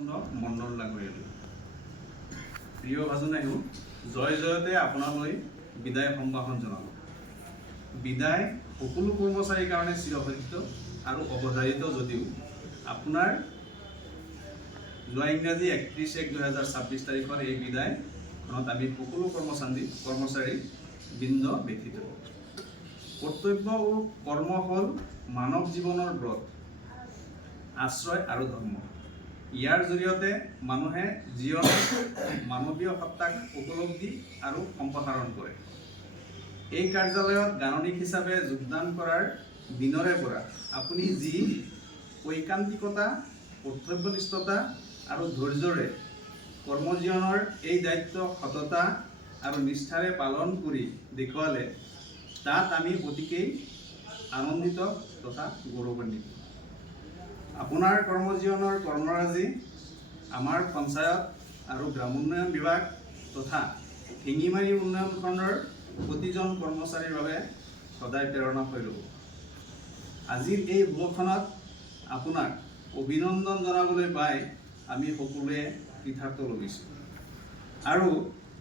মণ্ডল লাগৰিয়ালৈ প্ৰিয় ভাজনায়ো জয় জয়তে আপোনালৈ বিদায় সম্ভাষণ জনালোঁ। বিদায় সকলো কৰ্মচাৰীৰ কাৰণে চিৰসত্য আৰু অৱধাৰিত যদিও আপোনাৰ যোৱা ইংৰাজী 31/1/2026 তাৰিখৰ এই বিদায়খনত আমি সকলো কৰ্মচাৰী বৃন্দ ব্যথিত। কৰ্তব্য ও কৰ্ম হ'ল মানৱ জীৱনৰ ব্ৰত, আশ্ৰয় আৰু ধৰ্ম। ইয়াৰ জৰিয়তে মানুহে জীৱনৰ মানৱীয় সত্তাক উপলব্ধি আৰু সম্প্ৰসাৰণ কৰে। এই কাৰ্যালয়ত গাণনিক হিচাপে যোগদান কৰাৰ দিনৰে পৰা আপুনি যি ঐকান্তিকতা, কৰ্তব্যনিষ্ঠতা আৰু ধৈৰ্যৰে কৰ্মজীৱনৰ এই দায়িত্ব সততা আৰু নিষ্ঠাৰে পালন কৰি দেখুৱালে, তাত আমি অতিকেই আনন্দিত তথা গৌৰৱান্বিত। আপোনাৰ কৰ্মজীৱনৰ কৰ্মৰাজি আমাৰ পঞ্চায়ত আৰু গ্ৰামোন্নয়ন বিভাগ তথা শিঙিমাৰী উন্নয়ন খণ্ডৰ প্ৰতিজন কৰ্মচাৰীৰ বাবে সদায় প্ৰেৰণা হৈ ৰ'ব। আজিৰ এই ভূখনত আপোনাক অভিনন্দন জনাবলৈ পাই আমি সকলোৱে কৃতাৰ্থ লভিছোঁ আৰু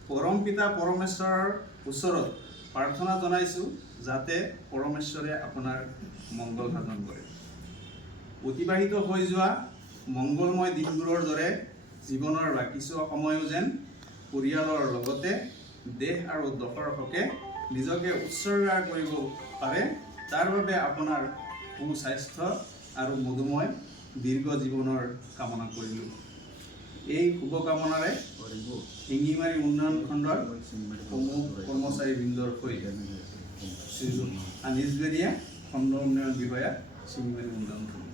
পৰম পিতা পৰমেশ্বৰৰ ওচৰত প্ৰাৰ্থনা জনাইছোঁ যাতে পৰমেশ্বৰে আপোনাৰ মংগল সাধন কৰে। অতিবাহিত হৈ যোৱা মংগলময় দিনবোৰৰ দৰে জীৱনৰ বাকী সময়ো যেন পৰিয়ালৰ লগতে দেশ আৰু দেশৰ হকে নিজকে উৎসৰ্গা কৰিব পাৰে, তাৰ বাবে আপোনাৰ সুস্বাস্থ্য আৰু মধুময় দীৰ্ঘ জীৱনৰ কামনা কৰিলোঁ। এই শুভকামনাৰে শিঙিমাৰী উন্নয়ন খণ্ডৰ সমূহ কৰ্মচাৰীবৃন্দৰ সৈতে শ্ৰীযুত আনিছ বেৰিয়া খণ্ড উন্নয়ন বিষয়া শিঙিমাৰী উন্নয়ন খণ্ড।